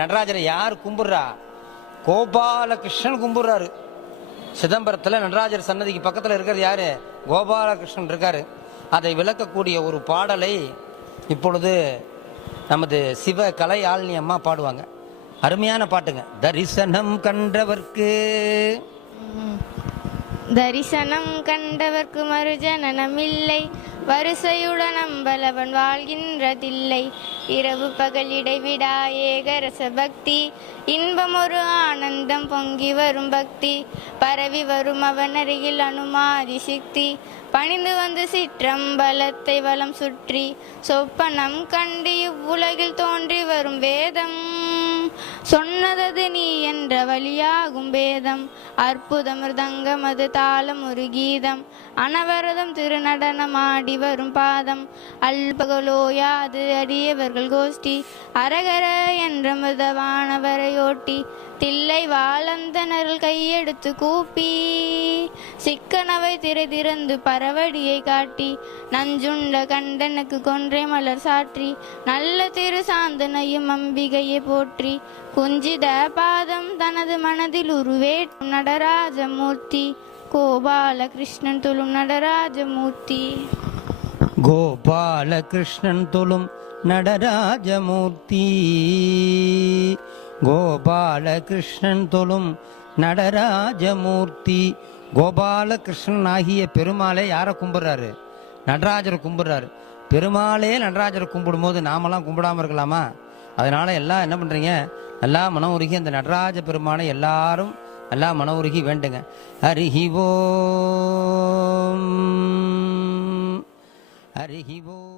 நடராஜரை யார் கும்பிடுறா? கோபாலகிருஷ்ணன் கும்பிடுறாரு. சிதம்பரத்தில் நடராஜர் சன்னதிக்கு பக்கத்தில் இருக்கிறது யாரு? கோபாலகிருஷ்ணன் இருக்காரு. அதை விளக்கக்கூடிய ஒரு பாடலை இப்பொழுது நமது சிவ கலை ஆள்னி அம்மா பாடுவாங்க. அருமையான பாட்டுங்க. தரிசனம் கண்டவர்க்கு தரிசனம் கண்டவர்க்கு மறுஜனனமில்லை, வரிசையுடன் அம்பலவன் வாழ்கின்றதில்லை. இரவு பகல் இடைவிடா ஏகரச பக்தி, இன்பம் ஒரு ஆனந்தம் பொங்கி வரும் பக்தி. பரவி வரும் அவன் அருகில் அனுமாதி சிக்தி, பணிந்து வந்து சிற்றம்பலத்தை வலம் சுற்றி. சொப்பனம் கண்டு இவ்வுலகில் தோன்றி வரும் வேதம், சொன்னதது நீ என்ற வழியாகும் வேதம். அற்புதம் மிருதங்கம் அது தாளம் ஒரு கீதம், அனவரதம் திருநடனம் ஆடி வரும் பாதம். அல்பகலோயாது அடியவர்கள் கோஷ்டி, அரகர என்ற மிருதவானவரையோட்டி. தில்லை வாழந்தனர்கள் கையெடுத்து கூப்பி, சிக்கனவை திரை திறந்து பரவடியை காட்டி. நஞ்சுண்ட கண்டனுக்கு கொன்றை மலர் சாற்றி, நல்ல திரு சாந்தனையும் அம்பிகையை போற்றி. குஞ்சித பாதம் தனது மனதில் உருவேற்றும் நடராஜமூர்த்தி, கோபாலகிருஷ்ணன் தொழும் நடராஜமூர்த்தி. கோபாலகிருஷ்ணன் தொழும் நடராஜமூர்த்தி, கோபாலகிருஷ்ணன் தொழும் நடராஜமூர்த்தி. கோபாலகிருஷ்ணன் ஆகிய பெருமாளே யாரை கும்பிடுறாரு? நடராஜரை கும்பிடுறாரு. பெருமாளே நடராஜரை கும்பிடும்போது நாமெல்லாம் கும்பிடாம இருக்கலாமா? அதனால எல்லாம் என்ன பண்றீங்க? நல்லா மனம் உருகி அந்த நடராஜ பெருமானை எல்லாரும் நல்லா மனம் உருகி வேண்டுங்க. ஹரிஹி ஓம், ஹரிஹி ஓம்.